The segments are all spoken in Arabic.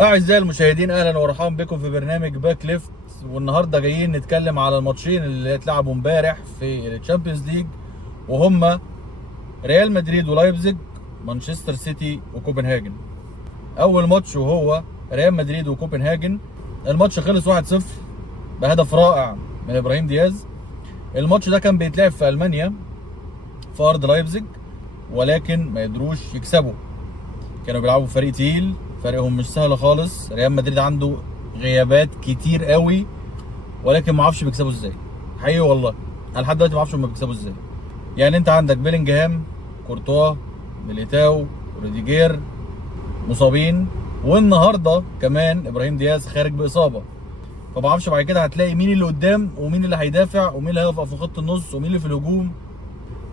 أعزائي المشاهدين، أهلا ومرحبا بكم في برنامج باك ليفت. والنهارده جايين نتكلم على الماتشين اللي اتلعبوا امبارح في الشامبيونز ليج، وهما ريال مدريد ولايبزيج، مانشستر سيتي وكوبنهاجن. أول ماتش وهو ريال مدريد وكوبنهاجن. الماتش خلص 1-0 بهدف رائع من إبراهيم دياز. الماتش ده كان بيتلعب في ألمانيا في أرض لايبزيج، ولكن ما قدروش يكسبوا. كانوا بيلعبوا فريق تقيل، فريقهم مش سهل خالص. ريال مدريد عنده غيابات كتير قوي، ولكن ما اعرفش بيكسبوا ازاي. حقيقي والله انا لحد دلوقتي ما اعرفش هم بيكسبوا ازاي. يعني انت عندك بيلينجهام، كورتوا، ميليتاو، روديجير مصابين، والنهارده كمان ابراهيم دياز خارج باصابه. فما اعرفش بعد كده هتلاقي مين اللي قدام ومين اللي هيدافع ومين اللي هيقف في خط النص ومين اللي في الهجوم.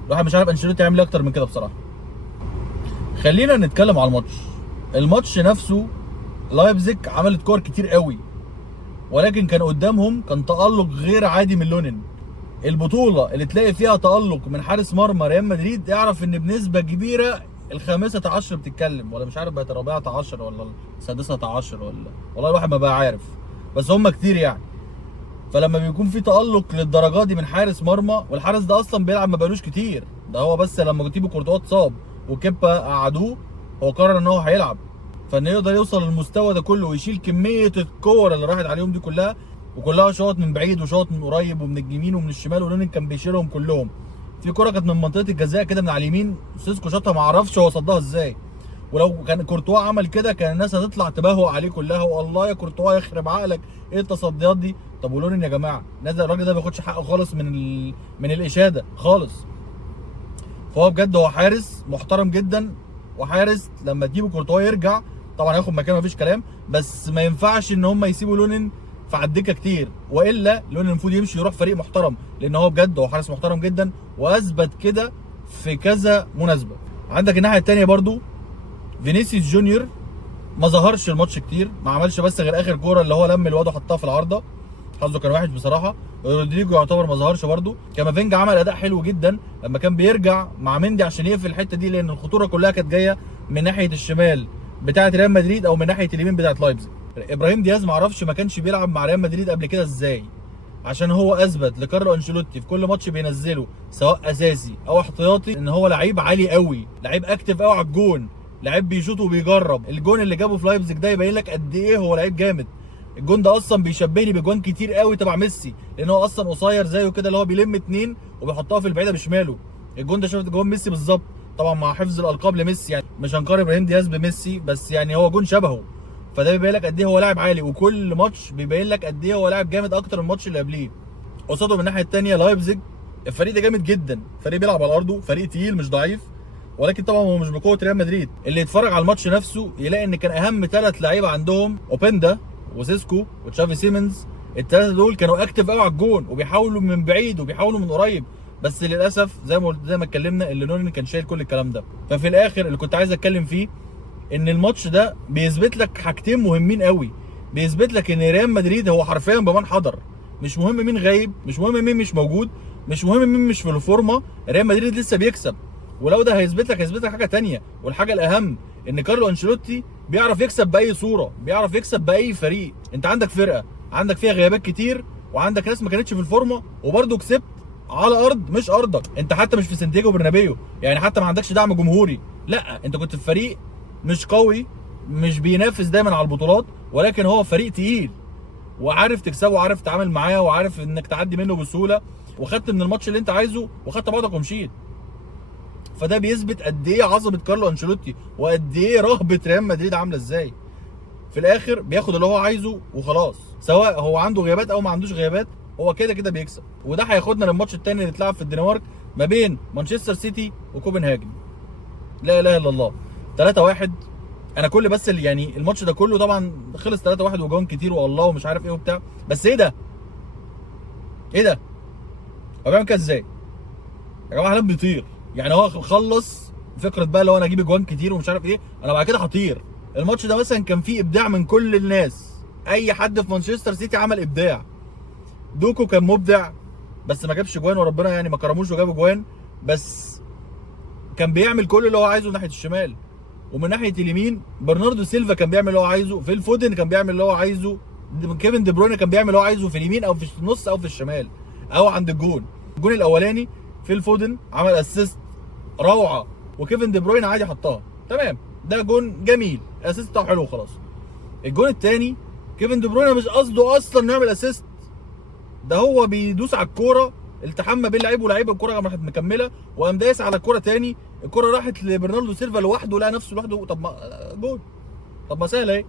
الواحد مش عارف انشيلوتي يعمل ايه اكتر من كده بصراحه. خلينا نتكلم على الماتش. الماتش نفسه لايبزيج عملت كور كتير قوي، ولكن كان قدامهم كان تألق غير عادي من لونين. البطولة اللي تلاقي فيها تألق من حارس مرمى ريال مدريد، اعرف ان بنسبة كبيرة الخامسة عشر بتتكلم، ولا مش عارف بقت الرابعة عشر ولا السادسة عشر، ولا والله الواحد ما بقى عارف، بس هم كتير يعني. فلما بيكون في تألق للدرجة دي من حارس مرمى، والحارس ده اصلا بيلعب ما بقالوش كتير، ده هو بس لما تيبو كورتوا اتصاب وكيبا قعدوه هو قرر ان هو هيلعب. فان يقدر يوصل للمستوى ده كله ويشيل كميه الكور اللي راحت عليهم دي كلها، وكلها شوط من بعيد وشوط من قريب ومن اليمين ومن الشمال، ولونين كان بيشيلهم كلهم. في كره كانت من منطقه الجزاء كده من على اليمين، سيسكو شاطها ما اعرفش هو صدها ازاي. ولو كان كورتوا عمل كده كان الناس هتطلع تبهوأ عليه كلها، والله يا كورتوا يخرب عقلك ايه التصديات دي. طب ولونين يا جماعه نزل الراجل ده ما بياخدش حقه خالص من الاشاده خالص. فهو بجد هو حارس محترم جدا، وحارس لما تجيبوا كورتوا يرجع طبعا هياخد مكانه مفيش كلام، بس ما ينفعش ان هم يسيبوا لونين في عالدكه كتير، والا لونين المفروض يمشي يروح فريق محترم، لان هو بجد هو حارس محترم جدا واثبت كده في كذا مناسبه. عندك الناحيه الثانيه برضو فينيسيوس جونيور ما ظهرش الماتش كتير، ما عملش بس غير اخر كوره اللي هو لم الواد وحطها في العارضه، حظه كان وحش بصراحه. رودريجو يعتبر ما ظهرش برده. كامافينجا عمل اداء حلو جدا لما كان بيرجع مع مندي عشان يقفل الحته دي، لان الخطوره كلها كانت جايه من ناحيه الشمال بتاعه ريال مدريد او من ناحيه اليمين بتاعه لايبزيج. ابراهيم دياز ما اعرفش ما كانش بيلعب مع ريال مدريد قبل كده ازاي، عشان هو اثبت لكارلو انشيلوتي في كل ماتش بينزله سواء اساسي او احتياطي ان هو لعيب عالي قوي، لعيب اكتف قوي على الجون، لعيب بيشوط وبيجرب. الجون اللي جابه في لايبزيج ده يبين لك قد ايه هو لعيب جامد. الجون ده اصلا بيشبهني بجوان كتير قوي تبع ميسي، لان هو اصلا قصير زيه كده، اللي هو بيلم اتنين وبيحطها في البعيده بشماله. الجون ده شفت جوان ميسي بالظبط، طبعا مع حفظ الالقاب لميسي، يعني مش هنقارن ابراهيم دياز بميسي، بس يعني هو جون شبهه. فده بيبين لك قد ايه هو لاعب عالي، وكل ماتش بيبين لك قد ايه هو لاعب جامد اكتر من الماتش اللي قبليه. قصاده من الناحيه الثانيه لايبزيج، الفريق ده جامد جدا، فريق بيلعب على ارضه، فريق تقيل مش ضعيف، ولكن طبعا هو مش بقوه ريال مدريد. اللي يتفرج على الماتش نفسه يلاقي ان كان اهم ثلاث لعيبه عندهم اوبندا وسيسكو وتشافي سيمنز. الثلاثه دول كانوا اكتف قوي على الجون وبيحاولوا من بعيد وبيحاولوا من قريب، بس للاسف زي ما اتكلمنا اللي نوني كان شايل كل الكلام ده. ففي الاخر اللي كنت عايز اتكلم فيه ان الماتش ده بيثبت لك حاجتين مهمين قوي. بيثبت لك ان ريال مدريد هو حرفيا بمن حضر، مش مهم مين غايب، مش مهم مين مش موجود، مش مهم مين مش في الفورمه، ريال مدريد لسه بيكسب. ولو ده هيثبت لك حاجه تانية، والحاجه الاهم ان كارلو انشيلوتي بيعرف يكسب باي صوره، بيعرف يكسب باي فريق. انت عندك فرقه عندك فيها غيابات كتير، وعندك ناس ما كانتش في الفورمه، وبرده كسبت على ارض مش ارضك. انت حتى مش في سانتياغو برنابيو، يعني حتى ما عندكش دعم جمهوري، لا انت كنت في فريق مش قوي، مش بينافس دايما على البطولات، ولكن هو فريق تقيل وعارف تكسبه وعارف تتعامل معاه وعارف انك تعدي منه بسهوله، وخدت من الماتش اللي انت عايزه وخدت بعضك ومشيت. فده بيثبت قد ايه عظمه كارلو انشيلوتي وقد ايه رهبه ريال مدريد عامله ازاي. في الاخر بياخد اللي هو عايزه وخلاص، سواء هو عنده غيابات او ما عندوش غيابات، هو كده كده بيكسب. وده هياخدنا للماتش الثاني اللي اتلعب في الدنمارك ما بين مانشستر سيتي وكوبنهاجن. لا اله الا الله، 3-1. انا كل بس اللي يعني الماتش ده كله طبعا خلص 3-1 وجوان كتير والله ومش عارف ايه وبتاع، بس ايه ده؟ ايه ده؟ هو بيعمل كده ازاي؟ يا جماعه هلام بيطير، يعني هو خلص فكره بقى لو انا اجيب اجوان كتير ومش عارف ايه، انا بعد كده هطير. الماتش ده مثلا كان فيه ابداع من كل الناس، اي حد في مانشستر سيتي عمل ابداع. دوكو كان مبدع بس ما جابش جوان، وربنا يعني ما كرموش وجاب جوان، بس كان بيعمل كل اللي هو عايزه ناحيه الشمال. ومن ناحيه اليمين برناردو سيلفا كان بيعمل اللي هو عايزه، فيل فودن كان بيعمل اللي هو عايزه، كيفن دي بروين كان بيعمل اللي هو عايزه في اليمين او في النص او في الشمال او عند الجون الاولاني فيل فودن عمل اسيست روعه، وكيفن دي بروين عادي حطها تمام، ده جون جميل، اسيست بتاعه حلو خلاص. الجون الثاني كيفن دي بروين مش قصده اصلا انه يعمل اسيست، ده هو بيدوس على الكوره، التحام ما بين لعيب ولعيب، الكوره راحت مكمله وقام دايس على الكوره تاني، الكوره راحت لبرناردو سيلفا لوحده، لقى نفسه لوحده. طب ما جول، طب ما سهله اهي.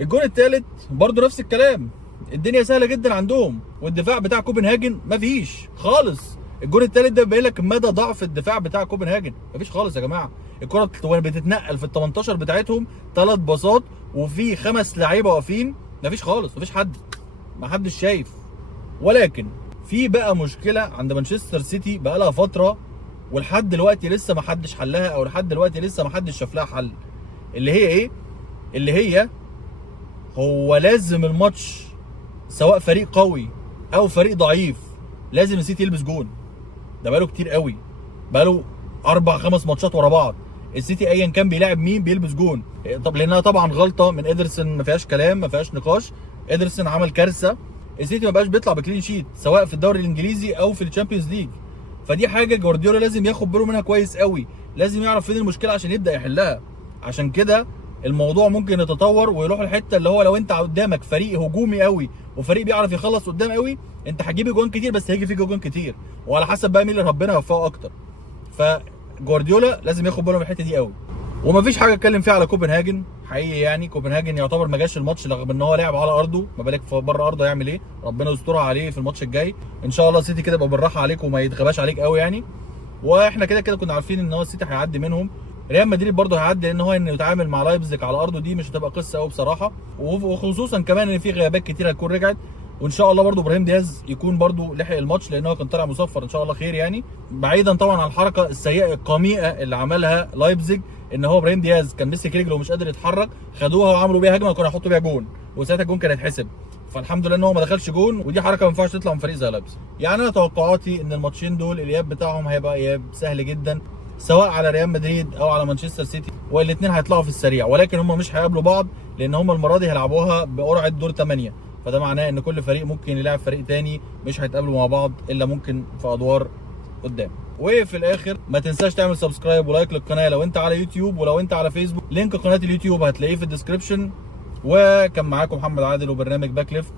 الجون الثالث برضه نفس الكلام، الدنيا سهله جدا عندهم، والدفاع بتاع كوبنهاجن مفيش خالص. الجون الثالث ده بيبين لك مدى ضعف الدفاع بتاع كوبنهاجن، مفيش خالص يا جماعه. الكره بتتنقل في ال 18 بتاعتهم 3 باصات وفي 5 لعيبه واقفين، مفيش خالص، مفيش حد، ما حدش شايف. ولكن في بقى مشكله عند مانشستر سيتي بقى لها فتره، ولحد دلوقتي لسه ما حدش حلها، او لحد دلوقتي لسه ما حدش شاف لها حل. اللي هي ايه؟ اللي هي هو لازم الماتش سواء فريق قوي او فريق ضعيف لازم السيتي يلبس جون. ده بقاله كتير قوي، بقاله 4-5 ماتشات ورا بعض السيتي ايا كان بيلاعب مين بيلبس جون. طب لانها طبعا غلطه من ادرسون، ما فيهاش كلام، ما فيهاش نقاش، ادرسون عمل كارثه، السيتي ما بقاش بيطلع بكلين شيت سواء في الدوري الانجليزي او في الشامبيونز ليج. فدي حاجه جوارديولا لازم ياخد باله منها كويس قوي، لازم يعرف فين المشكله عشان يبدا يحلها. عشان كده الموضوع ممكن يتطور ويروح الحته اللي هو لو انت قدامك فريق هجومي قوي وفريق بيعرف يخلص قدام قوي، انت هتجيب جوان كتير، بس هيجي فيك جوان كتير، وعلى حسب بقى مين اللي ربنا يوفقه اكتر. فجوارديولا لازم ياخد باله من الحته دي قوي. ومفيش حاجه اتكلم فيها على كوبنهاجن حقيقي، يعني كوبنهاجن يعتبر ما جاش الماتش رغم ان هو لعب على ارضه، ما بالك في بره ارضه هيعمل ايه؟ ربنا يسترها عليه في الماتش الجاي ان شاء الله. السيتي كده يبقى بالراحه عليك وما يتغباش عليك قوي يعني، واحنا كده كده كنا عارفين ان هو السيتي هيعدي منهم. ريال مدريد برضه هيعدي، لان هو انه يتعامل مع لايبزيج على ارضه دي مش هتبقى قصه قوي بصراحه، وخصوصا كمان ان في غيابات كتير هتكون رجعت. وان شاء الله برضه ابراهيم دياز يكون برضه لحق الماتش لان هو كان طالع مصفر، ان شاء الله خير يعني. بعيدا طبعا عن الحركه السيئه القميئه اللي عملها لايبزيج، ان هو ابراهيم دياز كان مسك رجله ومش قادر يتحرك، خدوها وعملوا بيها هجمه وكانوا هيحطوا بيها جون، وساعتها الجون كان هيتحسب. فالحمد لله ان هو ما دخلش جون، ودي حركه ما ينفعش تطلع من فريق زي لايبزيج. يعني انا توقعاتي ان الماتشين دول الاياب بتاعهم هيبقى اياب سهل جدا، سواء على ريال مدريد او على مانشستر سيتي، والاثنين هيطلعوا في السريع، ولكن هم مش هيقابلوا بعض لان هم المره دي هيلعبوها بقرعه دور 8، فده معناه ان كل فريق ممكن يلعب فريق تاني، مش هيتقابلوا مع بعض الا ممكن في ادوار قدام. وفي الاخر ما تنساش تعمل سبسكرايب ولايك للقناه لو انت على يوتيوب، ولو انت على فيسبوك لينك قناه اليوتيوب هتلاقيه في الديسكربشن. وكان معاكم محمد عادل وبرنامج باك ليفت.